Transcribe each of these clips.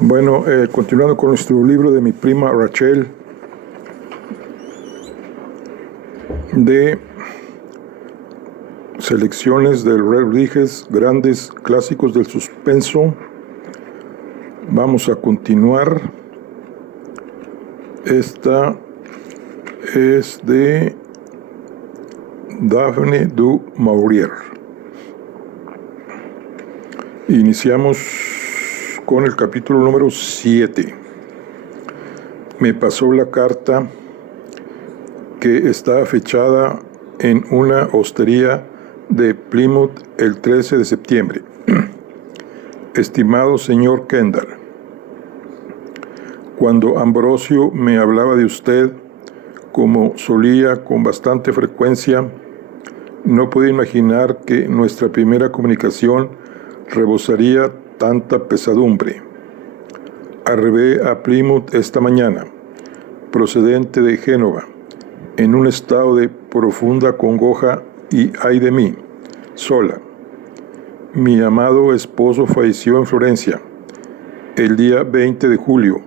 Bueno, continuando con nuestro libro de mi prima Rachel, de selecciones del Rey Rodríguez, grandes clásicos del suspenso. Vamos a continuar. Esta es de Daphne du Maurier. Iniciamos con el capítulo número 7. Me pasó la carta que está fechada en una hostería de Plymouth el 13 de septiembre. Estimado señor Kendall, cuando Ambrosio me hablaba de usted, como solía con bastante frecuencia, no podía imaginar que nuestra primera comunicación rebosaría tanta pesadumbre. Arribé a Plymouth esta mañana, procedente de Génova, en un estado de profunda congoja y ay de mí, sola. Mi amado esposo falleció en Florencia el día 20 de julio,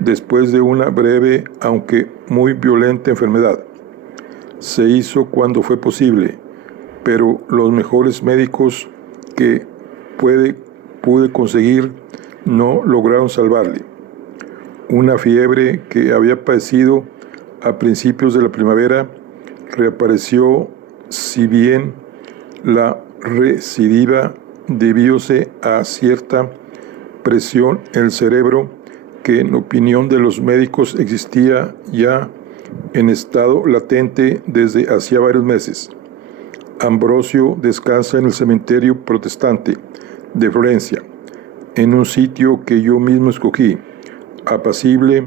después de una breve, aunque muy violenta enfermedad. Se hizo cuando fue posible, pero los mejores médicos que pude conseguir no lograron salvarle. Una fiebre que había padecido a principios de la primavera reapareció, si bien la recidiva debióse a cierta presión en el cerebro que en opinión de los médicos existía ya en estado latente desde hacía varios meses. Ambrosio descansa en el cementerio protestante de Florencia, en un sitio que yo mismo escogí, apacible,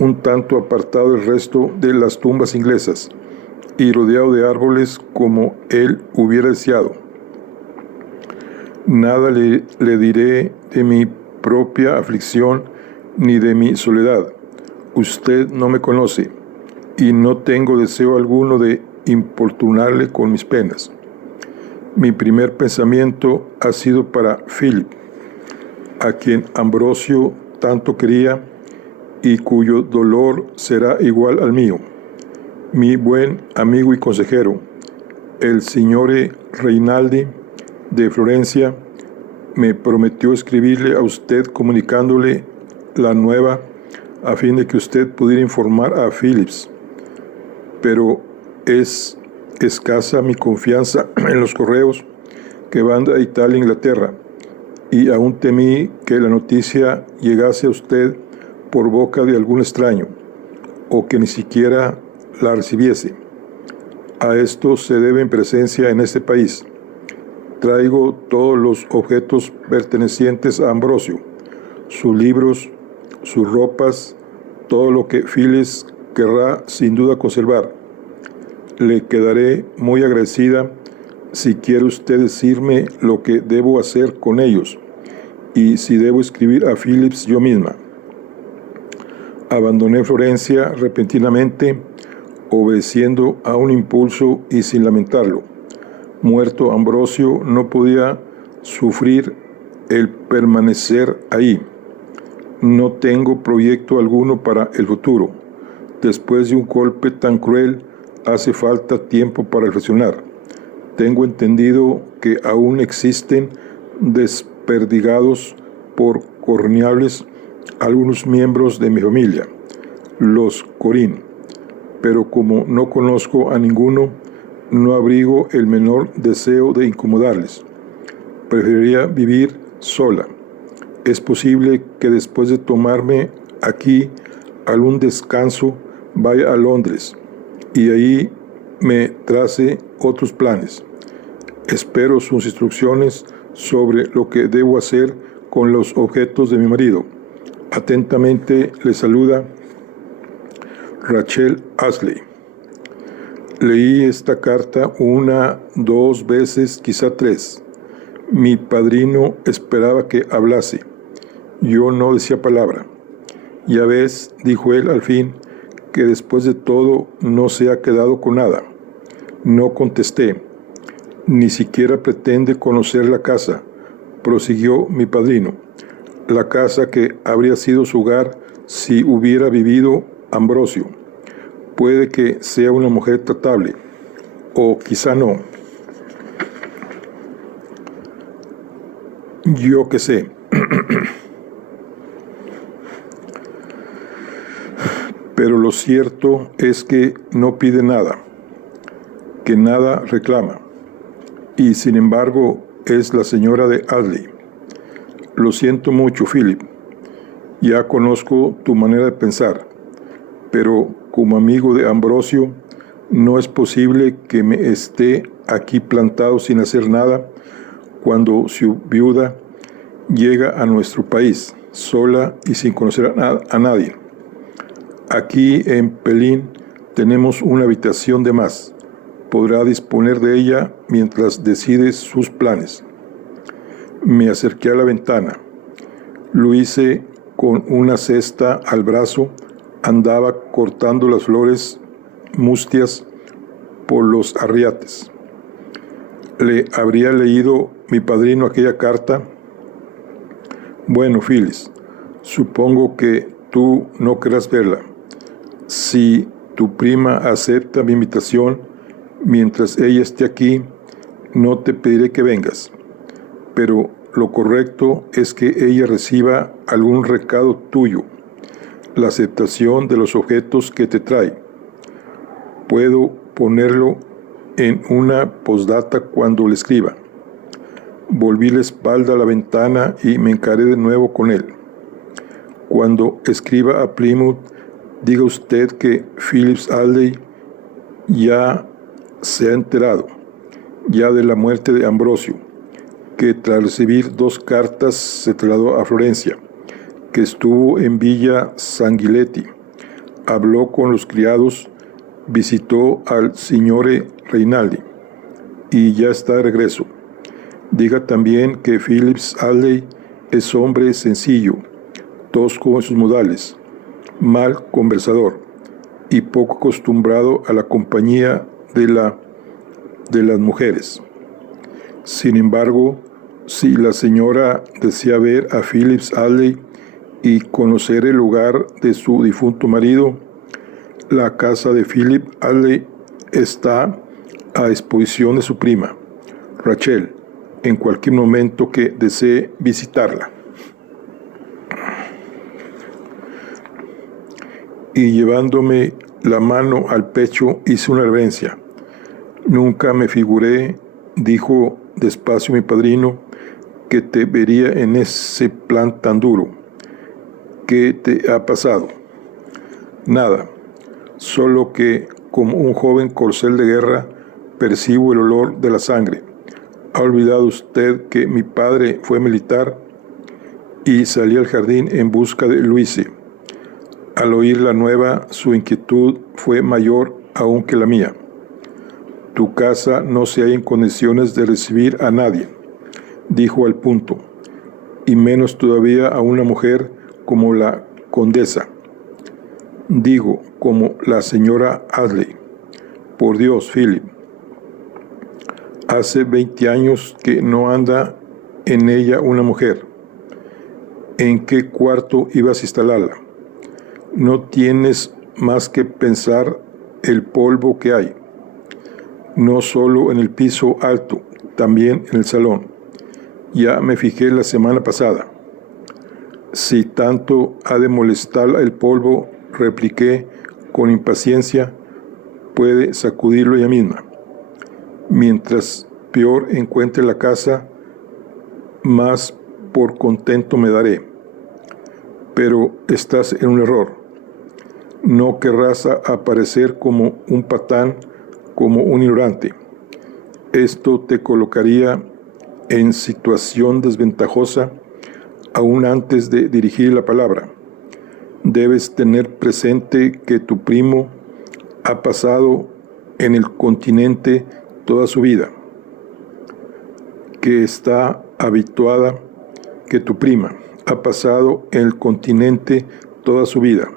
un tanto apartado del resto de las tumbas inglesas y rodeado de árboles como él hubiera deseado. Nada le diré de mi propia aflicción ni de mi soledad. Usted no me conoce y no tengo deseo alguno de importunarle con mis penas. Mi primer pensamiento ha sido para Philip, a quien Ambrosio tanto quería y cuyo dolor será igual al mío. Mi buen amigo y consejero, el signore Reinaldi de Florencia, me prometió escribirle a usted comunicándole la nueva a fin de que usted pudiera informar a Phillips, pero es escasa mi confianza en los correos que van de Italia a Inglaterra, y aún temí que la noticia llegase a usted por boca de algún extraño, o que ni siquiera la recibiese. A esto se debe mi presencia en este país. Traigo todos los objetos pertenecientes a Ambrosio, sus libros, sus ropas, todo lo que Phyllis querrá sin duda conservar. Le quedaré muy agradecida si quiere usted decirme lo que debo hacer con ellos y si debo escribir a Phillips yo misma. Abandoné Florencia repentinamente, obedeciendo a un impulso y sin lamentarlo. Muerto Ambrosio, no podía sufrir el permanecer ahí. No tengo proyecto alguno para el futuro. Después de un golpe tan cruel, hace falta tiempo para reflexionar. Tengo entendido que aún existen desperdigados por Corneables algunos miembros de mi familia, los Corín, pero como no conozco a ninguno, no abrigo el menor deseo de incomodarles. Preferiría vivir sola. Es posible que después de tomarme aquí algún descanso vaya a Londres y ahí me trace otros planes. Espero sus instrucciones sobre lo que debo hacer con los objetos de mi marido. Atentamente le saluda Rachel Ashley. Leí esta carta una, dos veces, quizá tres. Mi padrino esperaba que hablase. Yo no decía palabra. Ya ves, dijo él al fin, que después de todo no se ha quedado con nada. No contesté. Ni siquiera pretende conocer la casa, prosiguió mi padrino. la casa que habría sido su hogar si hubiera vivido Ambrosio. Puede que sea una mujer tratable, o quizá no. Yo qué sé. Pero lo cierto es que no pide nada, que nada reclama. Y sin embargo es la señora de Audley. Lo siento mucho, Philip. Ya conozco tu manera de pensar, pero como amigo de Ambrosio, no es posible que me esté aquí plantado sin hacer nada cuando su viuda llega a nuestro país, sola y sin conocer a nadie. Aquí en Pelín tenemos una habitación de más. Podrá disponer de ella mientras decide sus planes. Me acerqué a la ventana. Lo hice con una cesta al brazo. Andaba cortando las flores mustias por los arriates. ¿Le habría leído mi padrino aquella carta? Bueno, Phyllis, supongo que tú no querrás verla. Si tu prima acepta mi invitación, mientras ella esté aquí, no te pediré que vengas. Pero lo correcto es que ella reciba algún recado tuyo, la aceptación de los objetos que te trae. Puedo ponerlo en una postdata cuando le escriba. Volví la espalda a la ventana y me encaré de nuevo con él. Cuando escriba a Plymouth, diga usted que Philip Audley ya se ha enterado, ya de la muerte de Ambrosio, que tras recibir 2 cartas se trasladó a Florencia, que estuvo en Villa Sanguinetti, habló con los criados, visitó al signore Reinaldi y ya está de regreso. Diga también que Philip Audley es hombre sencillo, tosco en sus modales, mal conversador y poco acostumbrado a la compañía de las mujeres. Sin embargo, si la señora desea ver a Philip Audley y conocer el lugar de su difunto marido, la casa de Philip Audley está a disposición de su prima, Rachel, en cualquier momento que desee visitarla. Y llevándome la mano al pecho hice una reverencia. Nunca me figuré, dijo despacio mi padrino, que te vería en ese plan tan duro. ¿Qué te ha pasado? Nada, solo que como un joven corcel de guerra percibo el olor de la sangre. ¿Ha olvidado usted que mi padre fue militar? Y salí al jardín en busca de Luise. Al oír la nueva, su inquietud fue mayor aún que la mía. Tu casa no se halla en condiciones de recibir a nadie, dijo al punto, y menos todavía a una mujer como la condesa. Digo, como la señora Audley. Por Dios, Philip. Hace 20 años que no anda en ella una mujer. ¿En qué cuarto ibas a instalarla? No tienes más que pensar el polvo que hay, no solo en el piso alto, también en el salón. Ya me fijé la semana pasada. Si tanto ha de molestar el polvo, repliqué con impaciencia, puede sacudirlo ella misma. Mientras peor encuentre la casa, más por contento me daré. Pero estás en un error. No querrás aparecer como un patán, como un ignorante. Esto te colocaría en situación desventajosa aún antes de dirigir la palabra. Debes tener presente que tu primo ha pasado en el continente toda su vida, que tu prima ha pasado en el continente toda su vida,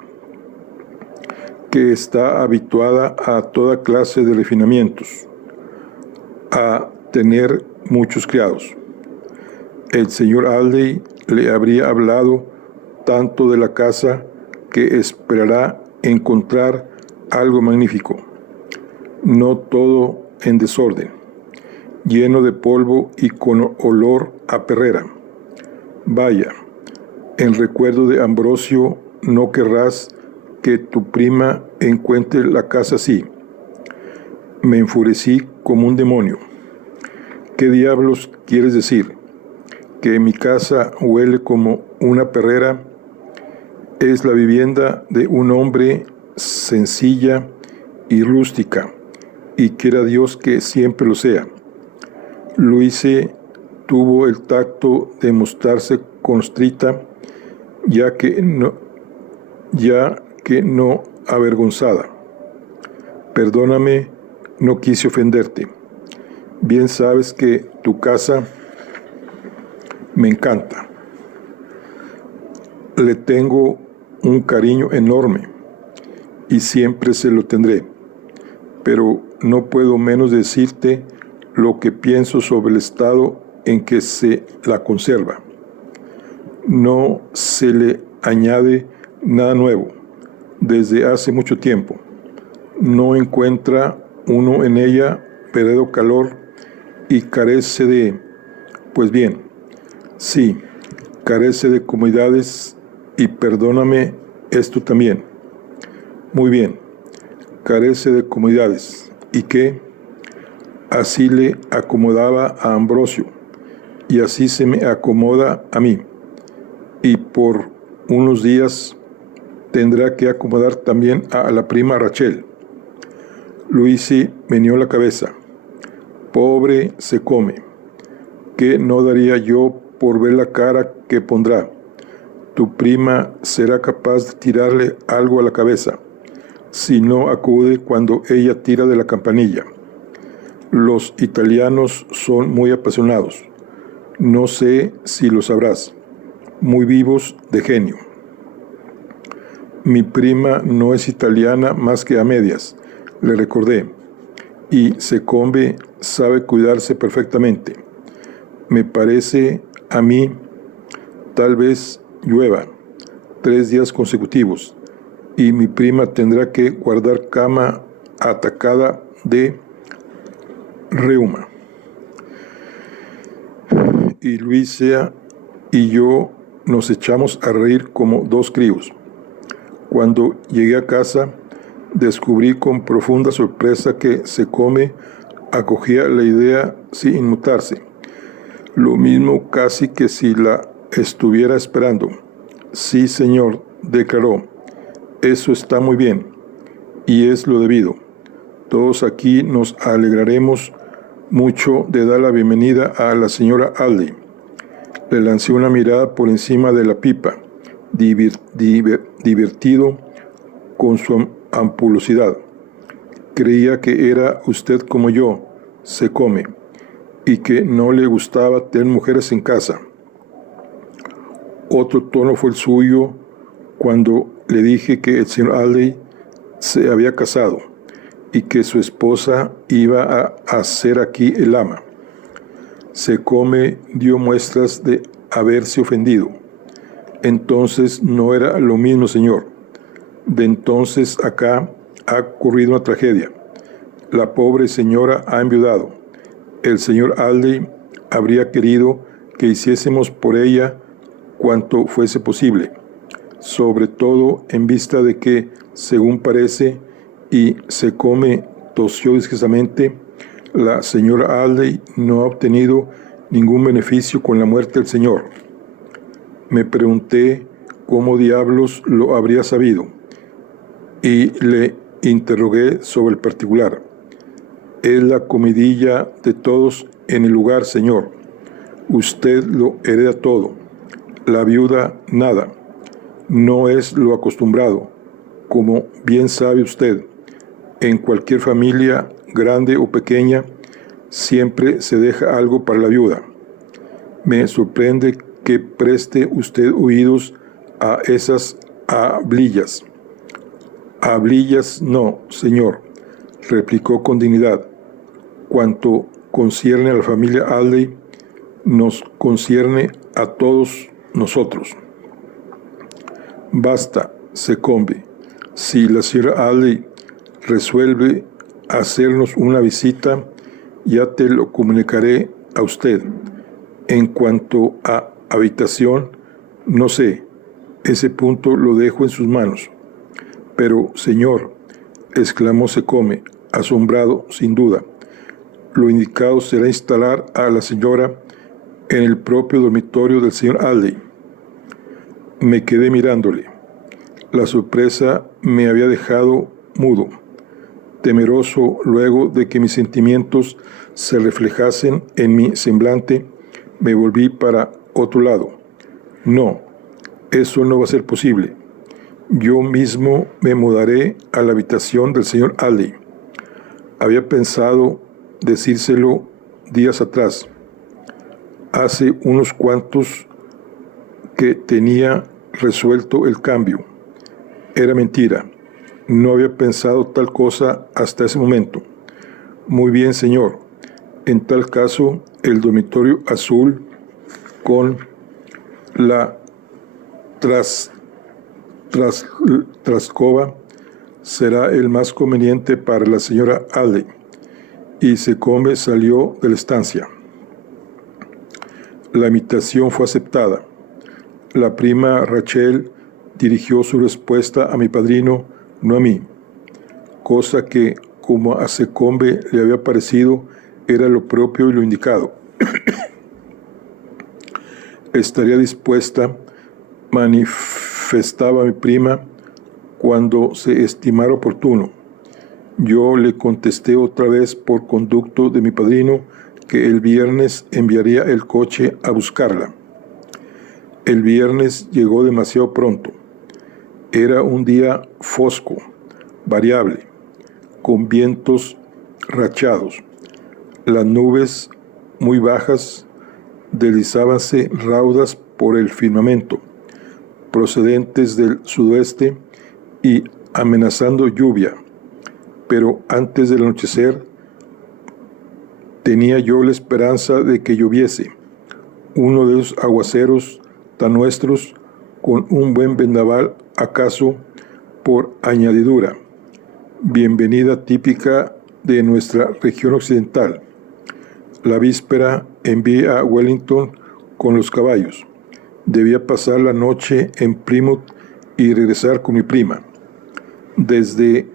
que está habituada a toda clase de refinamientos, a tener muchos criados. El señor Audley le habría hablado tanto de la casa que esperará encontrar algo magnífico, no todo en desorden, lleno de polvo y con olor a perrera. Vaya, en recuerdo de Ambrosio no querrás que tu prima encuentre la casa así. Me enfurecí como un demonio. ¿Qué diablos quieres decir? ¿Que mi casa huele como una perrera? Es la vivienda de un hombre sencilla y rústica, y quiera Dios que siempre lo sea. Luise tuvo el tacto de mostrarse constrita, ya que no avergonzada. Perdóname, no quise ofenderte. Bien sabes que tu casa me encanta. Le tengo un cariño enorme y siempre se lo tendré, pero no puedo menos decirte lo que pienso sobre el estado en que se la conserva. No se le añade nada nuevo desde hace mucho tiempo. No encuentra uno en ella verdadero calor y carece de, pues bien, sí, carece de comodidades, y perdóname esto también. Muy bien, carece de comodidades. ¿Y qué? Así le acomodaba a Ambrosio, y así se me acomoda a mí. Y por unos días tendrá que acomodar también a la prima Rachel. Luisi meneó la cabeza. Pobre se come. ¿Qué no daría yo por ver la cara que pondrá? Tu prima será capaz de tirarle algo a la cabeza, si no acude cuando ella tira de la campanilla. Los italianos son muy apasionados. No sé si lo sabrás. Muy vivos de genio. Mi prima no es italiana más que a medias, le recordé, y Secombe sabe cuidarse perfectamente. Me parece a mí, tal vez llueva 3 días consecutivos, y mi prima tendrá que guardar cama atacada de reuma. Y Luisa y yo nos echamos a reír como 2 críos. Cuando llegué a casa, descubrí con profunda sorpresa que Secombe acogía la idea sin inmutarse, lo mismo casi que si la estuviera esperando. Sí, señor, declaró, eso está muy bien, y es lo debido. Todos aquí nos alegraremos mucho de dar la bienvenida a la señora Aldey. Le lancé una mirada por encima de la pipa, divertido con su ampulosidad. Creía que era usted como yo, Secombe, y que no le gustaba tener mujeres en casa. Otro tono fue el suyo cuando le dije que el señor Aldey se había casado y que su esposa iba a ser aquí el ama. Secombe dio muestras de haberse ofendido. Entonces no era lo mismo, señor. De entonces acá ha ocurrido una tragedia. La pobre señora ha enviudado. El señor Aldey habría querido que hiciésemos por ella cuanto fuese posible, sobre todo en vista de que, según parece, y Secombe tosió discretamente, la señora Aldey no ha obtenido ningún beneficio con la muerte del señor. Me pregunté cómo diablos lo habría sabido, y le interrogué sobre el particular. Es la comidilla de todos en el lugar, señor. Usted lo hereda todo. La viuda, nada. No es lo acostumbrado, como bien sabe usted. En cualquier familia, grande o pequeña, siempre se deja algo para la viuda. Me sorprende que preste usted oídos a esas hablillas. Hablillas no, señor, replicó con dignidad. Cuanto concierne a la familia Aldey, nos concierne a todos nosotros. Basta, Secombe. Si la señora Alley resuelve hacernos una visita, ya te lo comunicaré a usted. En cuanto a habitación, no sé, ese punto lo dejo en sus manos. Pero, señor, exclamó Secombe, asombrado sin duda, lo indicado será instalar a la señora en el propio dormitorio del señor Alley. Me quedé mirándole. La sorpresa me había dejado mudo. Temeroso luego de que mis sentimientos se reflejasen en mi semblante, me volví para otro lado. No, eso no va a ser posible. Yo mismo me mudaré a la habitación del señor Alley. Había pensado decírselo días atrás, hace unos cuantos que tenía resuelto el cambio. Era mentira. No había pensado tal cosa hasta ese momento. Muy bien, señor. En tal caso, el dormitorio azul con la trascova será el más conveniente para la señora Alley. Y Secombe salió de la estancia. La invitación fue aceptada. La prima Rachel dirigió su respuesta a mi padrino, no a mí, cosa que, como a Secombe le había parecido, era lo propio y lo indicado. Estaría dispuesta, manifestaba mi prima, cuando se estimara oportuno. Yo le contesté otra vez por conducto de mi padrino que el viernes enviaría el coche a buscarla. El viernes llegó demasiado pronto. Era un día fosco, variable, con vientos rachados. Las nubes, muy bajas, deslizábanse raudas por el firmamento, procedentes del sudoeste y amenazando lluvia. Pero antes del anochecer tenía yo la esperanza de que lloviese, uno de esos aguaceros tan nuestros, con un buen vendaval acaso por añadidura, bienvenida típica de nuestra región occidental. La víspera envié a Wellington con los caballos. Debía pasar la noche en Plymouth y regresar con mi prima. Desde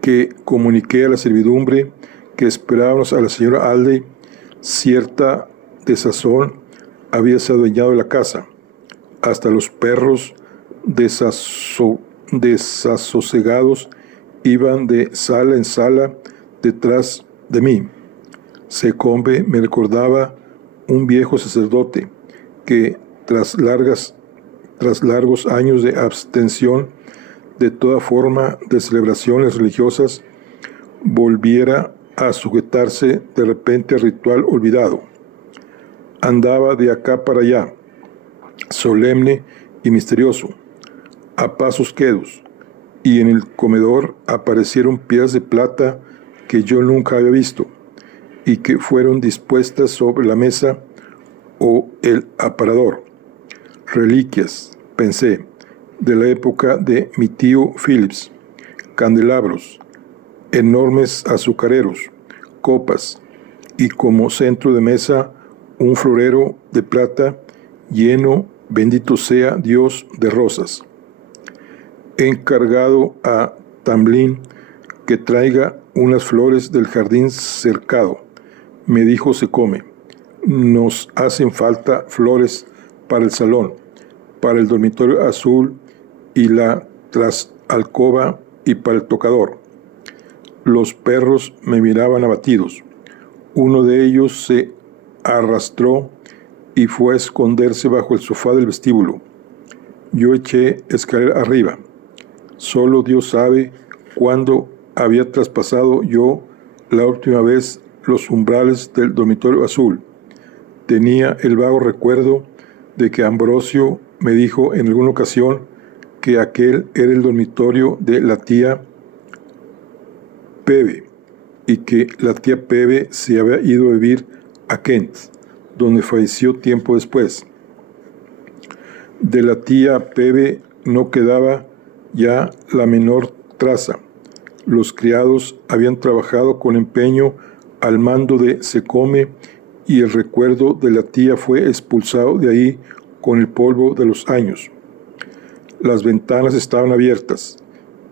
que comuniqué a la servidumbre que esperábamos a la señora Alley, cierta desazón había se adueñado de la casa. Hasta los perros desasosegados iban de sala en sala detrás de mí. Secombe me recordaba un viejo sacerdote que, tras largos años de abstención de toda forma de celebraciones religiosas, volviera a sujetarse de repente al ritual olvidado. Andaba de acá para allá, solemne y misterioso, a pasos quedos, y en el comedor aparecieron piedras de plata que yo nunca había visto, y que fueron dispuestas sobre la mesa o el aparador. Reliquias, pensé, de la época de mi tío Phillips, candelabros, enormes azucareros, copas, y como centro de mesa un florero de plata lleno, bendito sea Dios, de rosas. He encargado a Tamblyn que traiga unas flores del jardín cercado, me dijo Secombe. Nos hacen falta flores para el salón, para el dormitorio azul y la trasalcoba y para el tocador. Los perros me miraban abatidos. Uno de ellos se arrastró y fue a esconderse bajo el sofá del vestíbulo. Yo eché escalera arriba. Solo Dios sabe cuándo había traspasado yo la última vez los umbrales del dormitorio azul. Tenía el vago recuerdo de que Ambrosio me dijo en alguna ocasión que aquel era el dormitorio de la tía Pebe y que la tía Pebe se había ido a vivir a Kent, donde falleció tiempo después. De la tía Pebe no quedaba ya la menor traza. Los criados habían trabajado con empeño al mando de Secome y el recuerdo de la tía fue expulsado de ahí con el polvo de los años. Las ventanas estaban abiertas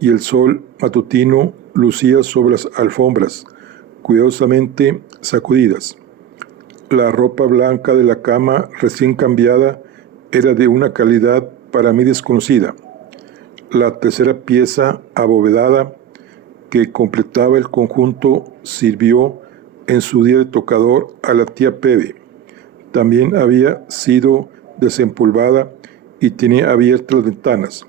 y el sol matutino lucía sobre las alfombras, cuidadosamente sacudidas. La ropa blanca de la cama recién cambiada era de una calidad para mí desconocida. La tercera pieza abovedada que completaba el conjunto sirvió en su día de tocador a la tía Pebe. También había sido desempolvada y tenía abiertas las ventanas.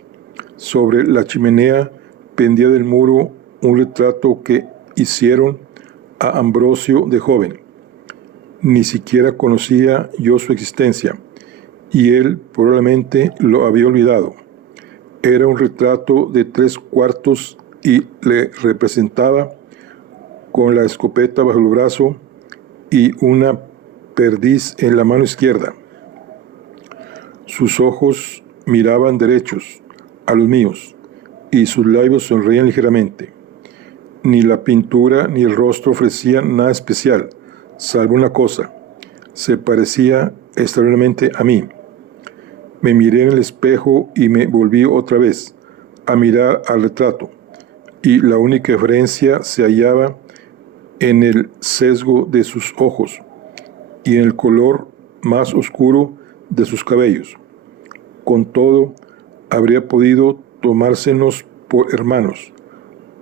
Sobre la chimenea pendía del muro un retrato que hicieron a Ambrosio de joven. Ni siquiera conocía yo su existencia, y él probablemente lo había olvidado. Era un retrato de 3/4 y le representaba con la escopeta bajo el brazo y una perdiz en la mano izquierda. Sus ojos miraban derechos a los míos y sus labios sonreían ligeramente. Ni la pintura ni el rostro ofrecían nada especial, salvo una cosa: se parecía extraordinariamente a mí. Me miré en el espejo y me volví otra vez a mirar al retrato, y la única diferencia se hallaba en el sesgo de sus ojos y en el color más oscuro de sus cabellos. Con todo, habría podido tomársenos por hermanos,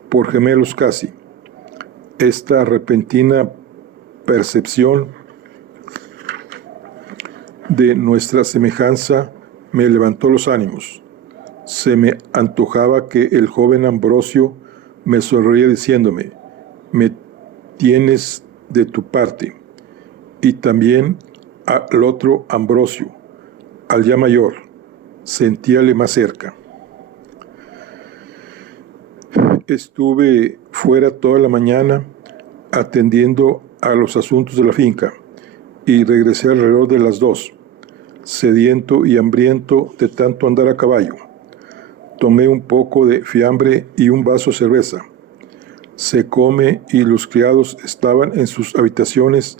por gemelos casi. Esta repentina percepción de nuestra semejanza me levantó los ánimos. Se me antojaba que el joven Ambrosio me sonreía diciéndome: me tienes de tu parte. Y también al otro Ambrosio, al ya mayor, sentíale más cerca. Estuve fuera toda la mañana atendiendo a los asuntos de la finca y regresé alrededor de las 2, sediento y hambriento de tanto andar a caballo. Tomé un poco de fiambre y un vaso de cerveza. Secome y los criados estaban en sus habitaciones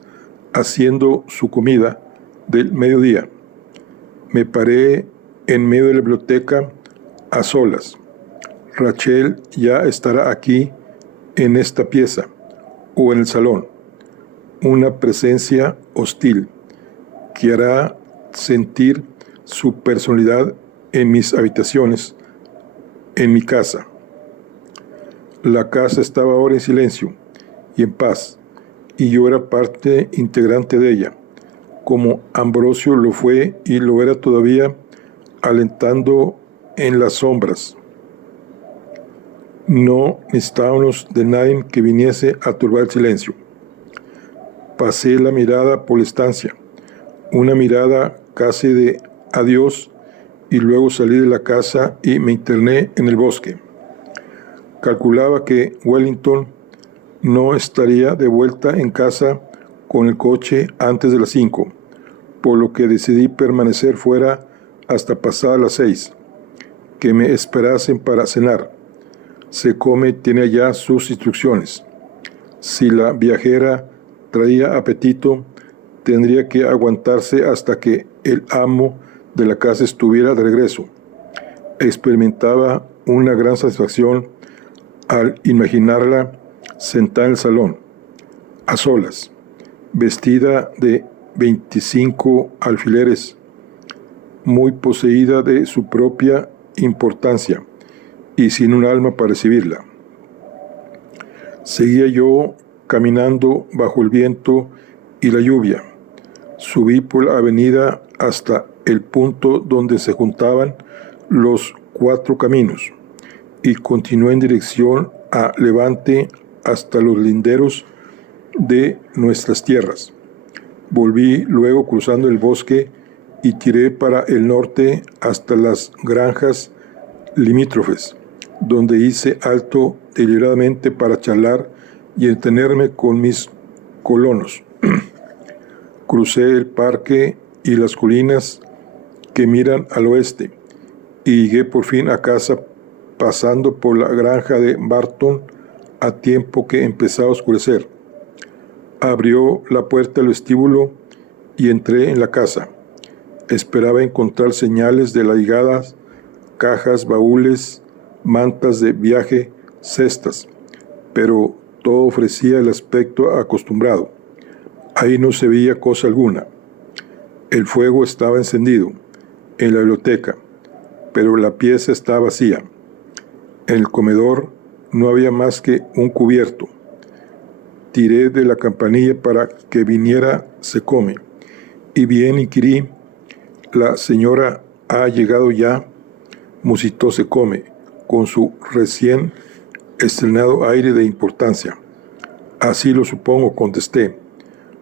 haciendo su comida del mediodía. Me paré en medio de la biblioteca a solas. Rachel ya estará aquí, en esta pieza, o en el salón. Una presencia hostil que hará sentir su personalidad en mis habitaciones, en mi casa. La casa estaba ahora en silencio y en paz, y yo era parte integrante de ella, como Ambrosio lo fue y lo era todavía, alentando en las sombras. No necesitábamos de nadie que viniese a turbar el silencio. Pasé la mirada por la estancia, una mirada casi de adiós, y luego salí de la casa y me interné en el bosque. Calculaba que Wellington no estaría de vuelta en casa con el coche antes de las 5, por lo que decidí permanecer fuera hasta pasadas las 6, que me esperasen para cenar. Secome tiene allá sus instrucciones. Si la viajera traía apetito, tendría que aguantarse hasta que el amo de la casa estuviera de regreso. Experimentaba una gran satisfacción al imaginarla sentada en el salón, a solas, vestida de 25 alfileres, muy poseída de su propia importancia y sin un alma para recibirla. Seguía yo caminando bajo el viento y la lluvia. Subí por la avenida hasta el punto donde se juntaban los 4 caminos y continué en dirección a Levante hasta los linderos de nuestras tierras. Volví luego cruzando el bosque y tiré para el norte hasta las granjas limítrofes, donde hice alto deliberadamente para charlar y entretenerme con mis colonos. Crucé el parque y las colinas que miran al oeste, y llegué por fin a casa pasando por la granja de Barton a tiempo que empezaba a oscurecer. Abrió la puerta del vestíbulo y entré en la casa. Esperaba encontrar señales de laigadas, cajas, baúles, mantas de viaje, cestas, pero todo ofrecía el aspecto acostumbrado. Ahí no se veía cosa alguna. El fuego estaba encendido en la biblioteca, pero la pieza estaba vacía. En el comedor no había más que un cubierto. Tiré de la campanilla para que viniera Secome, y bien inquirí: «¿La señora ha llegado ya?», musitó Secome, con su recién estrenado aire de importancia. «Así lo supongo», contesté.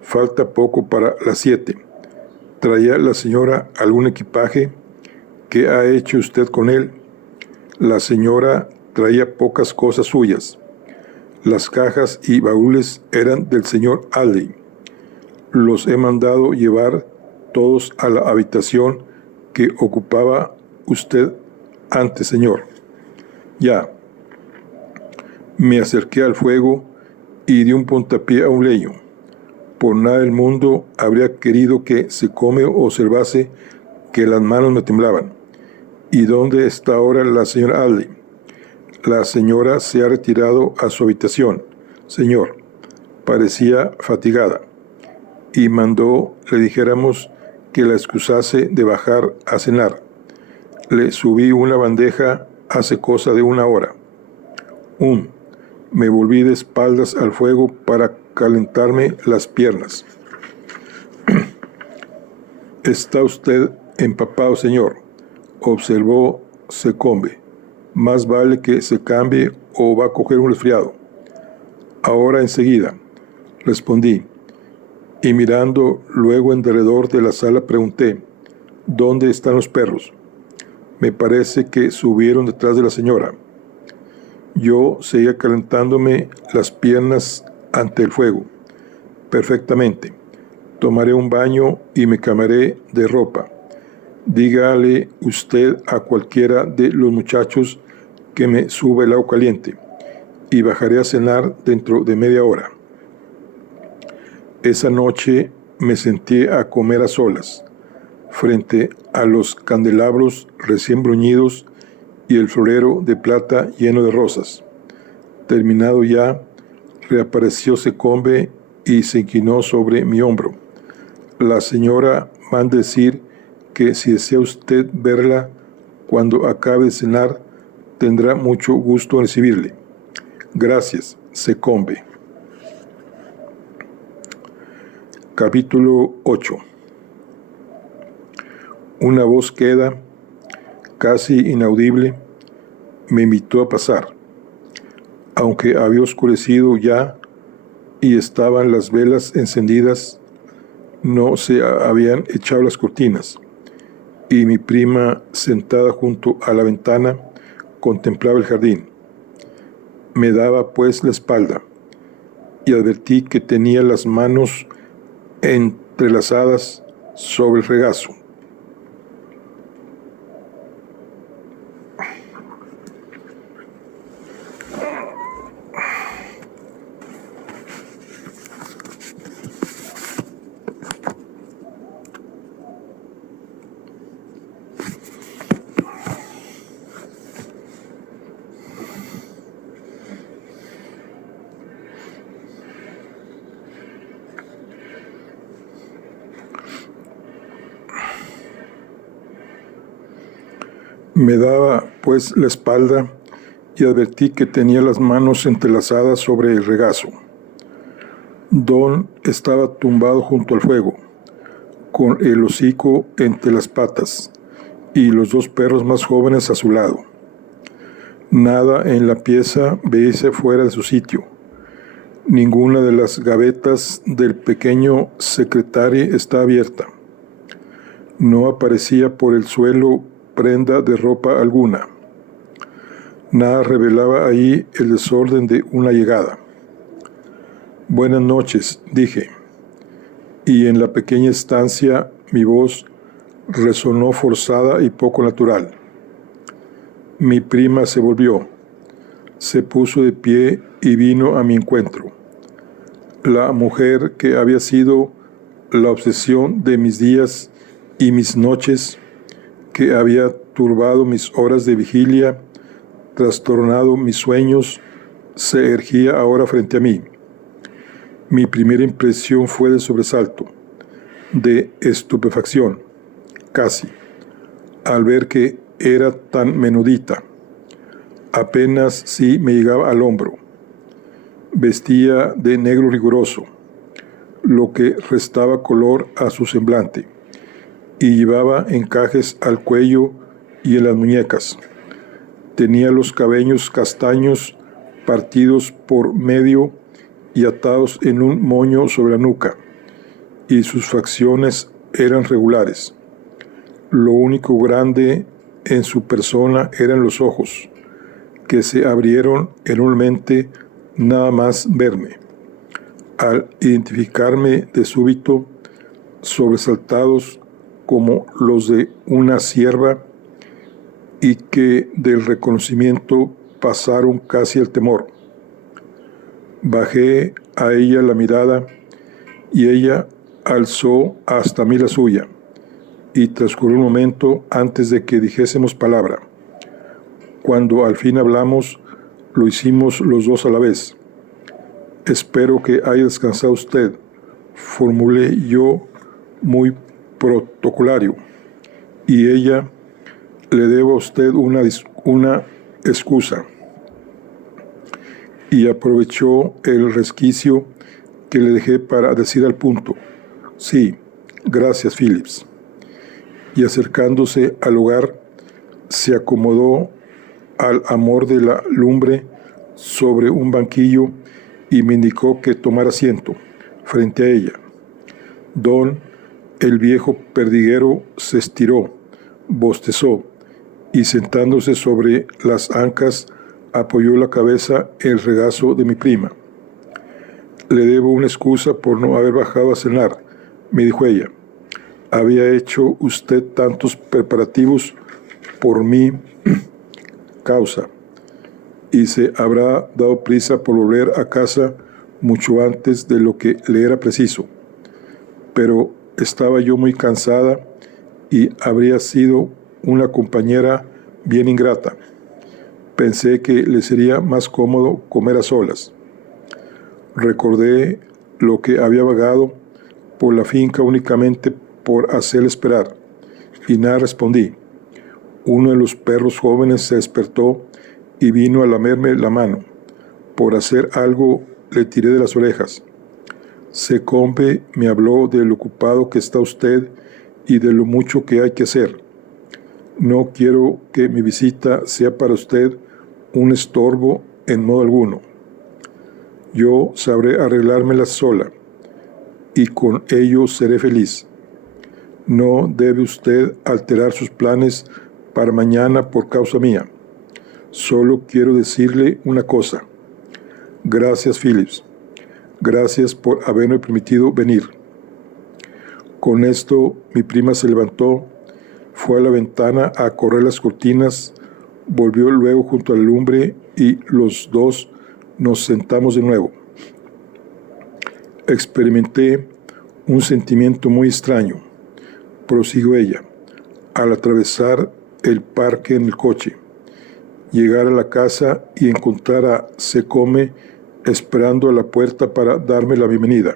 «Falta poco para las 7. ¿Traía la señora algún equipaje? ¿Qué ha hecho usted con él?». La señora traía pocas cosas suyas. Las cajas y baúles eran del señor Aldey. Los he mandado llevar todos a la habitación que ocupaba usted antes, señor. Ya. Me acerqué al fuego y di un puntapié a un leño. Por nada del mundo habría querido que Secome observase que las manos me temblaban. «¿Y dónde está ahora la señora Aldey?». «La señora se ha retirado a su habitación, señor. Parecía fatigada, y mandó le dijéramos que la excusase de bajar a cenar. Le subí una bandeja hace cosa de 1 hora». Me volví de espaldas al fuego para calentarme las piernas. «Está usted empapado, señor», observó Secombe. «Más vale que se cambie o va a coger un resfriado». «Ahora enseguida», respondí, y mirando luego en derredor de la sala pregunté: «¿Dónde están los perros?». «Me parece que subieron detrás de la señora». Yo seguía calentándome las piernas ante el fuego. «Perfectamente. Tomaré un baño y me cambiaré de ropa. Dígale usted a cualquiera de los muchachos que me suba el agua caliente, y bajaré a cenar dentro de media hora». Esa noche me senté a comer a solas, frente a los candelabros recién bruñidos y el florero de plata lleno de rosas. Terminado ya, reapareció Secombe y se inclinó sobre mi hombro. «La señora manda decir que si desea usted verla cuando acabe de cenar, tendrá mucho gusto en recibirle. Gracias, Secombe». Capítulo 8. Una voz queda, casi inaudible, me invitó a pasar. Aunque había oscurecido ya y estaban las velas encendidas, no se habían echado las cortinas, y mi prima, sentada junto a la ventana, contemplaba el jardín. Me daba pues la espalda, y advertí que tenía las manos entrelazadas sobre el regazo. Me daba pues la espalda y advertí que tenía las manos entrelazadas sobre el regazo. Don estaba tumbado junto al fuego, con el hocico entre las patas, y los 2 perros más jóvenes a su lado. Nada en la pieza veíase fuera de su sitio. Ninguna de las gavetas del pequeño secretario estaba abierta. No aparecía por el suelo prenda de ropa alguna. Nada revelaba ahí el desorden de una llegada. «Buenas noches», dije, y en la pequeña estancia mi voz resonó forzada y poco natural. Mi prima se volvió, se puso de pie y vino a mi encuentro. La mujer que había sido la obsesión de mis días y mis noches, que había turbado mis horas de vigilia, trastornado mis sueños, se erguía ahora frente a mí. Mi primera impresión fue de sobresalto, de estupefacción, casi, al ver que era tan menudita. Apenas si me llegaba al hombro. Vestía de negro riguroso, lo que restaba color a su semblante, y llevaba encajes al cuello y en las muñecas. Tenía los cabellos castaños partidos por medio y atados en un moño sobre la nuca, y sus facciones eran regulares. Lo único grande en su persona eran los ojos, que se abrieron enormemente nada más verme. Al identificarme de súbito, sobresaltados como los de una cierva, y que del reconocimiento pasaron casi al temor. Bajé a ella la mirada y ella alzó hasta mí la suya, y transcurrió un momento antes de que dijésemos palabra. Cuando al fin hablamos, lo hicimos los dos a la vez. Espero que haya descansado usted, formulé yo muy protocolario, y ella, le debo a usted una excusa. Y aprovechó el resquicio que le dejé para decir al punto: sí, gracias, Phillips. Y acercándose al hogar, se acomodó al amor de la lumbre sobre un banquillo y me indicó que tomara asiento frente a ella. Don, el viejo perdiguero, se estiró, bostezó y sentándose sobre las ancas apoyó la cabeza en el regazo de mi prima. Le debo una excusa por no haber bajado a cenar, me dijo ella. Había hecho usted tantos preparativos por mi causa y se habrá dado prisa por volver a casa mucho antes de lo que le era preciso. Pero estaba yo muy cansada y habría sido una compañera bien ingrata. Pensé que le sería más cómodo comer a solas. Recordé lo que había vagado por la finca únicamente por hacerle esperar, y nada respondí. Uno de los perros jóvenes se despertó y vino a lamerme la mano. Por hacer algo le tiré de las orejas. Secombe me habló de lo ocupado que está usted y de lo mucho que hay que hacer. No quiero que mi visita sea para usted un estorbo en modo alguno. Yo sabré arreglármela sola y con ello seré feliz. No debe usted alterar sus planes para mañana por causa mía. Solo quiero decirle una cosa. Gracias, Phillips. Gracias por haberme permitido venir. Con esto, mi prima se levantó, fue a la ventana a correr las cortinas, volvió luego junto a la lumbre y los dos nos sentamos de nuevo. Experimenté un sentimiento muy extraño, prosiguió ella, al atravesar el parque en el coche, llegar a la casa y encontrar a Secombe esperando a la puerta para darme la bienvenida.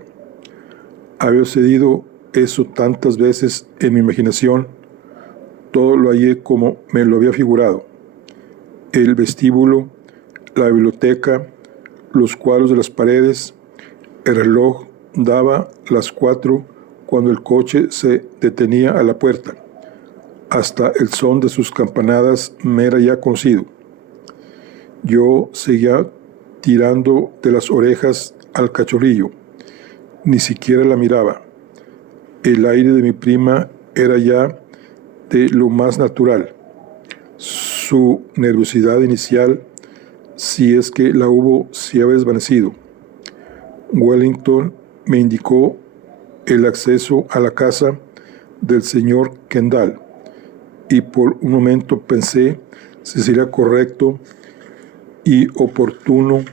Había sucedido eso tantas veces en mi imaginación, todo lo hallé como me lo había figurado. El vestíbulo, la biblioteca, los cuadros de las paredes, el reloj daba las 4 cuando el coche se detenía a la puerta. Hasta el son de sus campanadas me era ya conocido. Yo seguía tirando de las orejas al cachorrillo. Ni siquiera la miraba. El aire de mi prima era ya de lo más natural. Su nerviosidad inicial, si es que la hubo, se había desvanecido. Wellington me indicó el acceso a la casa del señor Kendall, y por un momento pensé si sería correcto y oportuno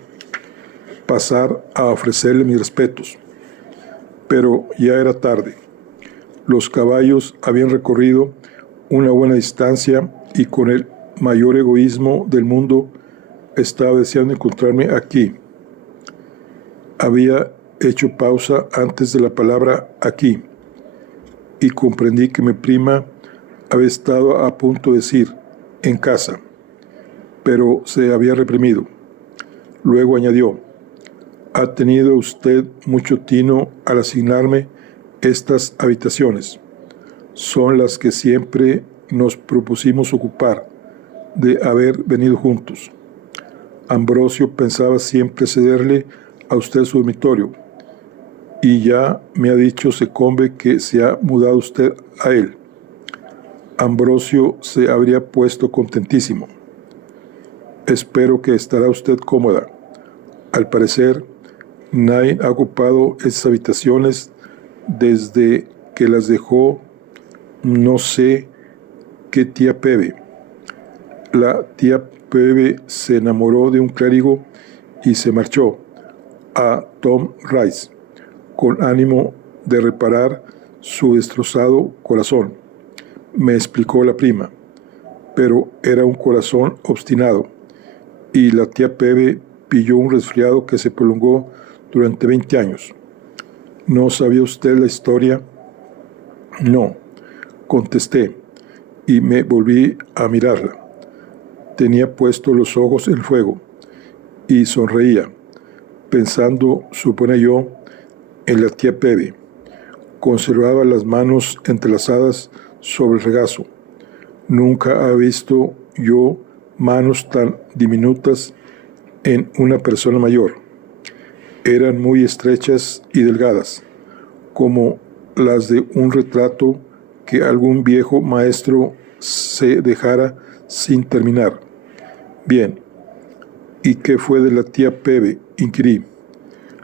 pasar a ofrecerle mis respetos. Pero ya era tarde. Los caballos habían recorrido una buena distancia y con el mayor egoísmo del mundo estaba deseando encontrarme aquí. Había hecho pausa antes de la palabra aquí y comprendí que mi prima había estado a punto de decir en casa, pero se había reprimido. Luego añadió: ha tenido usted mucho tino al asignarme estas habitaciones. Son las que siempre nos propusimos ocupar, de haber venido juntos. Ambrosio pensaba siempre cederle a usted su dormitorio, y ya me ha dicho Secombe que se ha mudado usted a él. Ambrosio se habría puesto contentísimo. Espero que estará usted cómoda. Al parecer, nadie ha ocupado esas habitaciones desde que las dejó no sé qué tía Pebe. La tía Pebe se enamoró de un clérigo y se marchó a Tom Rice con ánimo de reparar su destrozado corazón, me explicó la prima, pero era un corazón obstinado y la tía Pebe pilló un resfriado que se prolongó durante 20 años. ¿No sabía usted la historia? No, contesté y me volví a mirarla. Tenía puestos los ojos en fuego y sonreía, pensando, supone yo, en la tía Pebe. Conservaba las manos entrelazadas sobre el regazo. Nunca había visto yo manos tan diminutas en una persona mayor. Eran muy estrechas y delgadas, como las de un retrato que algún viejo maestro se dejara sin terminar. Bien, ¿y qué fue de la tía Pebe?, inquirí.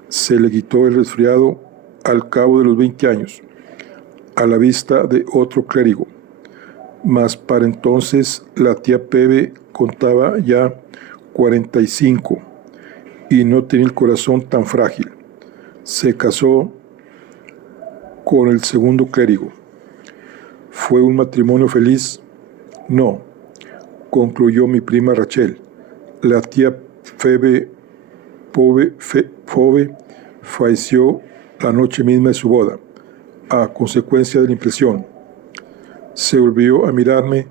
Se le quitó el resfriado al cabo de los 20 años, a la vista de otro clérigo. Mas para entonces la tía Pebe contaba ya 45 y no tenía el corazón tan frágil. Se casó con el segundo clérigo. ¿Fue un matrimonio feliz? No, concluyó mi prima Rachel. La tía Phoebe falleció la noche misma de su boda, a consecuencia de la impresión. Se volvió a mirarme,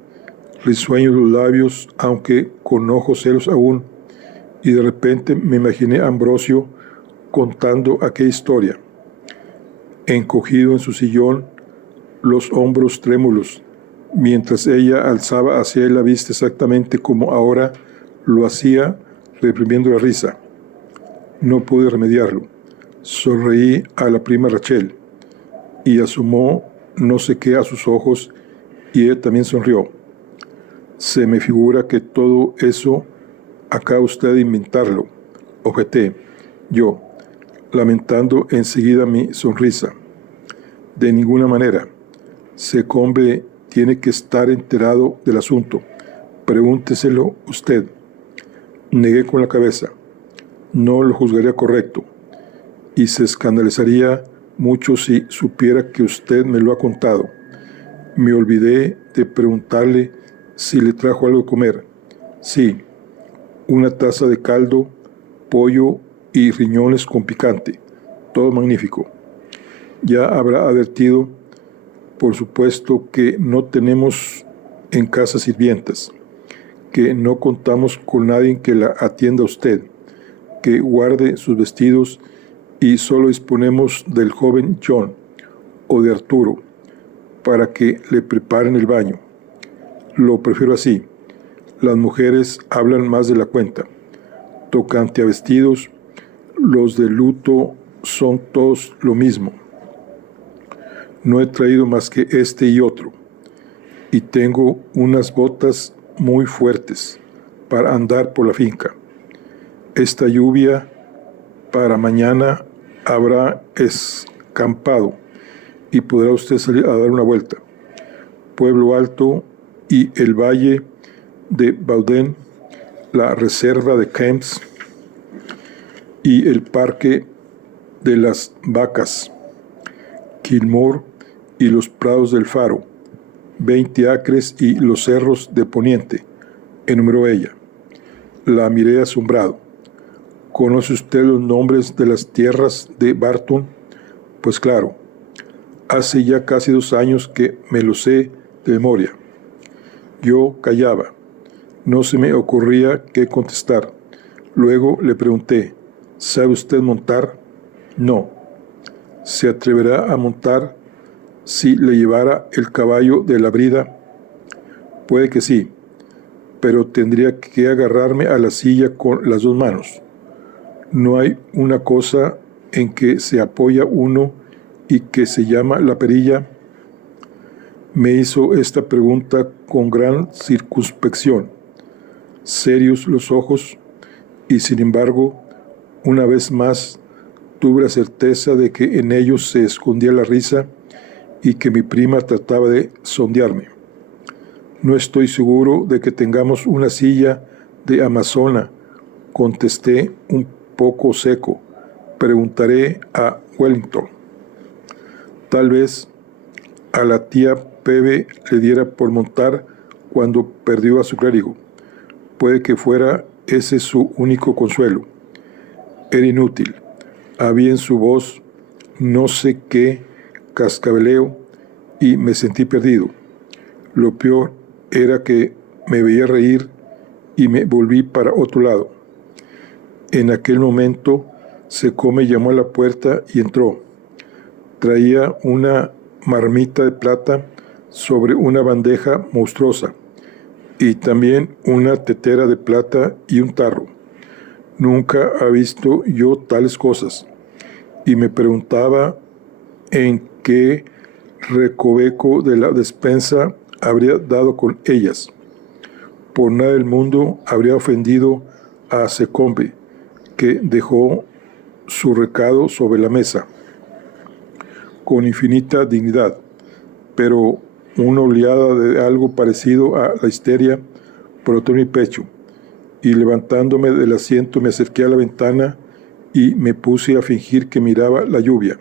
risueños los labios, aunque con ojos serios aún, y de repente me imaginé a Ambrosio contando aquella historia, encogido en su sillón, los hombros trémulos, mientras ella alzaba hacia él la vista exactamente como ahora lo hacía, reprimiendo la risa. No pude remediarlo. Sonreí a la prima Rachel y asomó no sé qué a sus ojos y ella también sonrió. Se me figura que todo eso acaba usted de inventarlo, objeté yo, lamentando enseguida mi sonrisa. De ninguna manera. Secombe tiene que estar enterado del asunto. Pregúnteselo usted. Negué con la cabeza. No lo juzgaría correcto, y se escandalizaría mucho si supiera que usted me lo ha contado. Me olvidé de preguntarle si le trajo algo de comer. Sí, una taza de caldo, pollo y riñones con picante. Todo magnífico. Ya habrá advertido, por supuesto, que no tenemos en casa sirvientas, que no contamos con nadie que la atienda a usted, que guarde sus vestidos y solo disponemos del joven John o de Arturo para que le preparen el baño. Lo prefiero así. Las mujeres hablan más de la cuenta. Tocante a vestidos, los de luto son todos lo mismo. No he traído más que este y otro, y tengo unas botas muy fuertes para andar por la finca. Esta lluvia para mañana habrá escampado y podrá usted salir a dar una vuelta. Pueblo Alto y el Valle de Baudin, la Reserva de Camps y el Parque de las Vacas, Kilmore y los Prados del Faro, 20 acres y los cerros de Poniente, enumeró ella. La miré asombrado. ¿Conoce usted los nombres de las tierras de Barton? Pues claro, hace ya casi 2 años que me lo sé de memoria. Yo callaba. No se me ocurría qué contestar. Luego le pregunté, ¿sabe usted montar? No. ¿Se atreverá a montar si le llevara el caballo de la brida? Puede que sí, pero tendría que agarrarme a la silla con las 2 manos. ¿No hay una cosa en que se apoya uno y que se llama la perilla? Me hizo esta pregunta con gran circunspección, serios los ojos, y sin embargo, una vez más, tuve la certeza de que en ellos se escondía la risa y que mi prima trataba de sondearme. No estoy seguro de que tengamos una silla de amazona, contesté un poco seco. Preguntaré a Wellington. Tal vez a la tía Pebe le diera por montar cuando perdió a su clérigo. Puede que fuera ese su único consuelo. Era inútil. Había en su voz no sé qué cascabeleo y me sentí perdido. Lo peor era que me veía reír y me volví para otro lado. En aquel momento, Secome llamó a la puerta y entró. Traía una marmita de plata sobre una bandeja monstruosa y también una tetera de plata y un tarro. Nunca había visto yo tales cosas y me preguntaba en qué recoveco de la despensa habría dado con ellas. Por nada del mundo habría ofendido a Secombe, que dejó su recado sobre la mesa con infinita dignidad, pero una oleada de algo parecido a la histeria brotó en mi pecho, y levantándome del asiento me acerqué a la ventana y me puse a fingir que miraba la lluvia.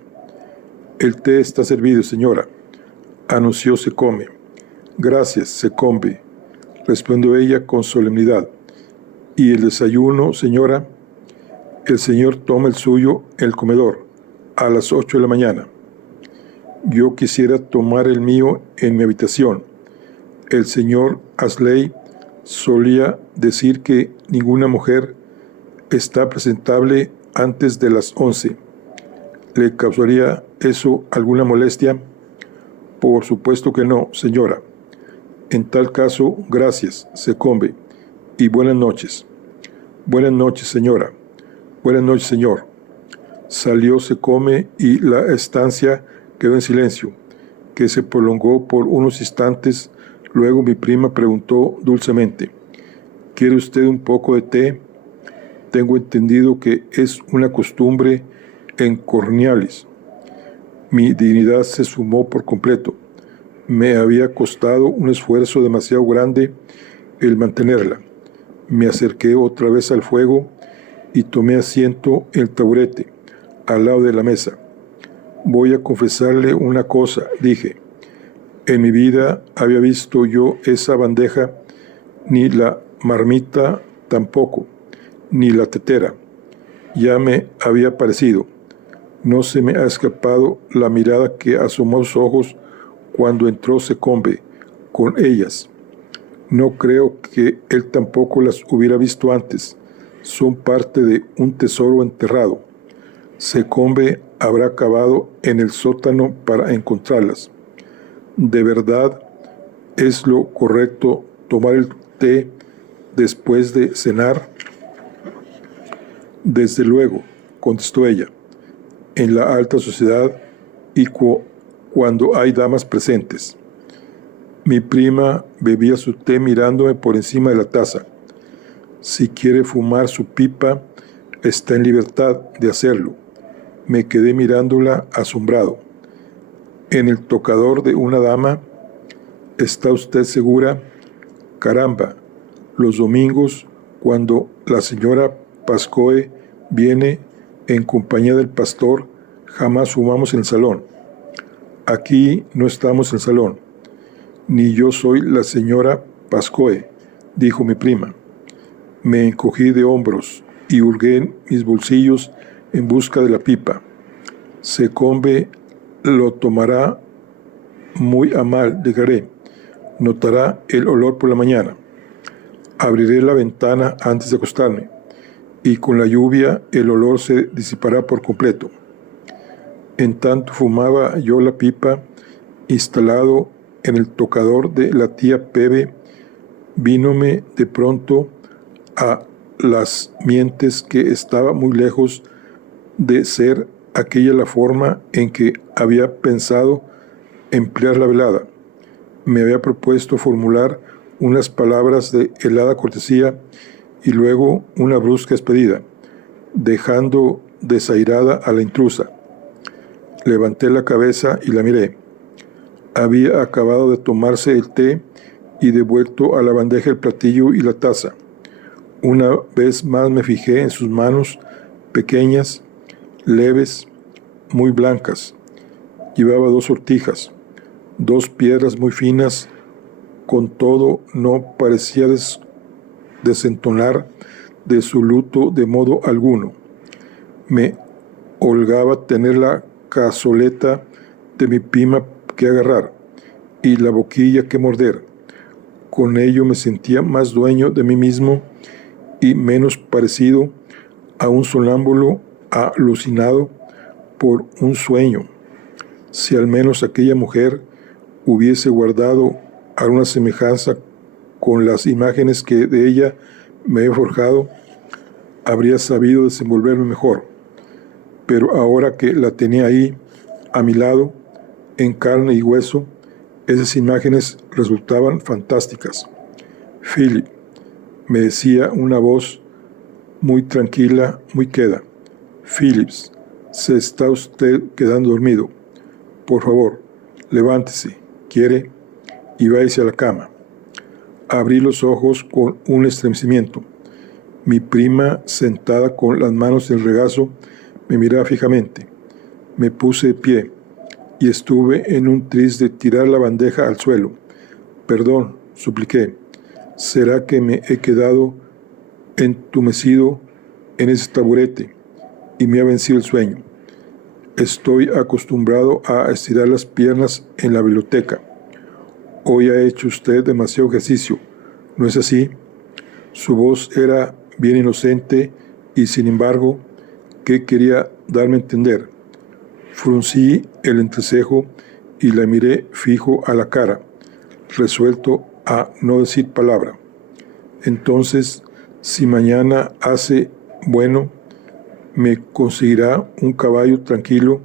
«El té está servido, señora», anunció Secome. «Gracias, Secombe», respondió ella con solemnidad. «¿Y el desayuno, señora?» «El señor toma el suyo en el comedor, a las 8 de la mañana. Yo quisiera tomar el mío en mi habitación. El señor Ashley solía decir que ninguna mujer está presentable antes de las 11. ¿Le causaría eso alguna molestia?» «Por supuesto que no, señora. En tal caso, gracias, Secombe, y buenas noches». «Buenas noches, señora». «Buenas noches, señor». Salió Secome y la estancia quedó en silencio, que se prolongó por unos instantes. Luego mi prima preguntó dulcemente, «¿Quiere usted un poco de té? Tengo entendido que es una costumbre en Cornwallis». Mi dignidad se esfumó por completo. Me había costado un esfuerzo demasiado grande el mantenerla. Me acerqué otra vez al fuego y tomé asiento en el taburete, al lado de la mesa. «Voy a confesarle una cosa», dije. En mi vida había visto yo esa bandeja, ni la marmita tampoco, ni la tetera. Ya me había parecido. No se me ha escapado la mirada que asomó a sus ojos cuando entró Secombe con ellas. No creo que él tampoco las hubiera visto antes. Son parte de un tesoro enterrado. Secombe habrá cavado en el sótano para encontrarlas. ¿De verdad es lo correcto tomar el té después de cenar?» «Desde luego», contestó ella, «en la alta sociedad y cuando hay damas presentes». Mi prima bebía su té mirándome por encima de la taza. «Si quiere fumar su pipa, está en libertad de hacerlo». Me quedé mirándola asombrado. en el tocador de una dama, ¿está usted segura? Caramba, los domingos, cuando la señora Pascoe viene en compañía del pastor, jamás fumamos en el salón. Aquí no estamos en el salón. Ni yo soy la señora Pascoe, dijo mi prima. Me encogí de hombros y hurgué en mis bolsillos en busca de la pipa. Secombe lo tomará muy a mal, dejaré. Notará el olor por la mañana. Abriré la ventana antes de acostarme, y con la lluvia el olor se disipará por completo. En tanto fumaba yo la pipa, instalado en el tocador de la tía Pebe, vínome de pronto a las mientes que estaba muy lejos de ser aquella la forma en que había pensado emplear la velada. Me había propuesto formular unas palabras de helada cortesía y luego una brusca despedida, dejando desairada a la intrusa. Levanté la cabeza y la miré. Había acabado de tomarse el té y devuelto a la bandeja el platillo y la taza. Una vez más me fijé en sus manos pequeñas, leves, muy blancas. Llevaba 2 sortijas, 2 piedras muy finas. Con todo, no parecía desentonar de su luto de modo alguno. Me holgaba tener la cazoleta de mi prima que agarrar y la boquilla que morder. Con ello me sentía más dueño de mí mismo y menos parecido a un sonámbulo alucinado por un sueño. Si al menos aquella mujer hubiese guardado alguna semejanza con las imágenes que de ella me he forjado, habría sabido desenvolverme mejor. Pero ahora que la tenía ahí, a mi lado, en carne y hueso, esas imágenes resultaban fantásticas. Philip, me decía una voz muy tranquila, muy queda. Phillips, se está usted quedando dormido. Por favor, levántese, ¿quiere? Y váyase a la cama. Abrí los ojos con un estremecimiento. Mi prima, sentada con las manos en el regazo, me miraba fijamente. Me puse de pie y estuve en un tris de tirar la bandeja al suelo. Perdón, supliqué. ¿Será que me he quedado entumecido en ese taburete y me ha vencido el sueño? Estoy acostumbrado a estirar las piernas en la biblioteca. Hoy ha hecho usted demasiado ejercicio, ¿no es así? Su voz era bien inocente y, sin embargo, ¿qué quería darme a entender? Fruncí el entrecejo y la miré fijo a la cara, resuelto a no decir palabra. Entonces, si mañana hace bueno, me conseguirá un caballo tranquilo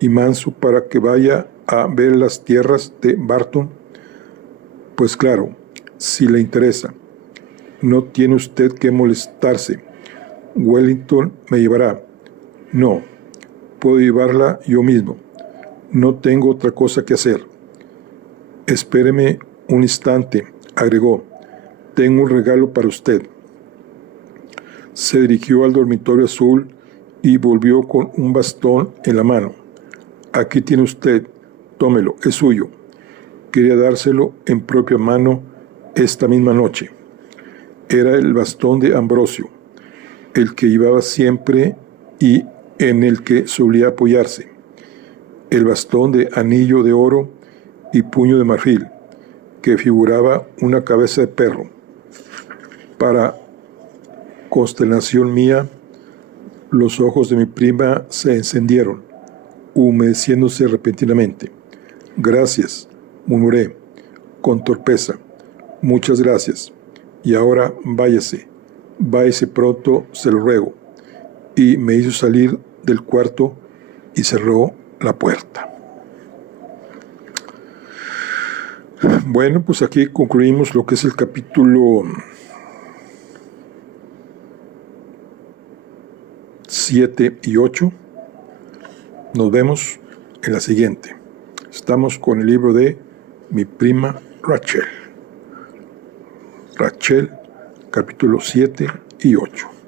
y manso para que vaya a ver las tierras de Barton. Pues claro, si le interesa. No tiene usted que molestarse. Wellington me llevará. No, puedo llevarla yo mismo. No tengo otra cosa que hacer. Espéreme un instante, agregó. Tengo un regalo para usted. Se dirigió al dormitorio azul y volvió con un bastón en la mano. Aquí tiene usted, tómelo, es suyo. Quería dárselo en propia mano esta misma noche. Era el bastón de Ambrosio, el que llevaba siempre y en el que solía apoyarse. El bastón de anillo de oro y puño de marfil, que figuraba una cabeza de perro. Para consternación mía, los ojos de mi prima se encendieron, humedeciéndose repentinamente. Gracias, murmuré, con torpeza. Muchas gracias. Y ahora váyase pronto, se lo ruego. Y me hizo salir del cuarto y cerró la puerta. Bueno, pues aquí concluimos lo que es el capítulo 7 y 8. Nos vemos en la siguiente. Estamos con el libro de Mi prima Rachel. Rachel, capítulo 7 y 8.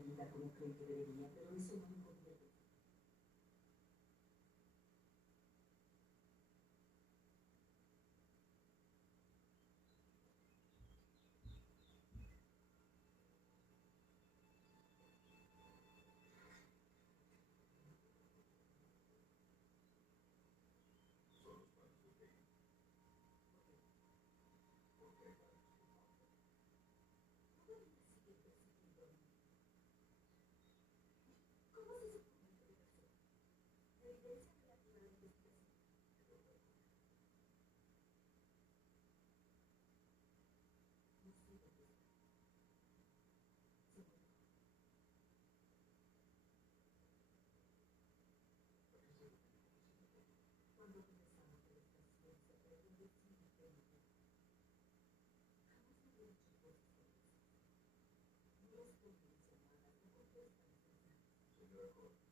mi vida como creen que debería, pero eso no me podía decir. Cuando regresamos de la estación, se perdió de sí y jamás me había hecho cosas como esas. No responde mis llamadas, no contesta mis mensajes.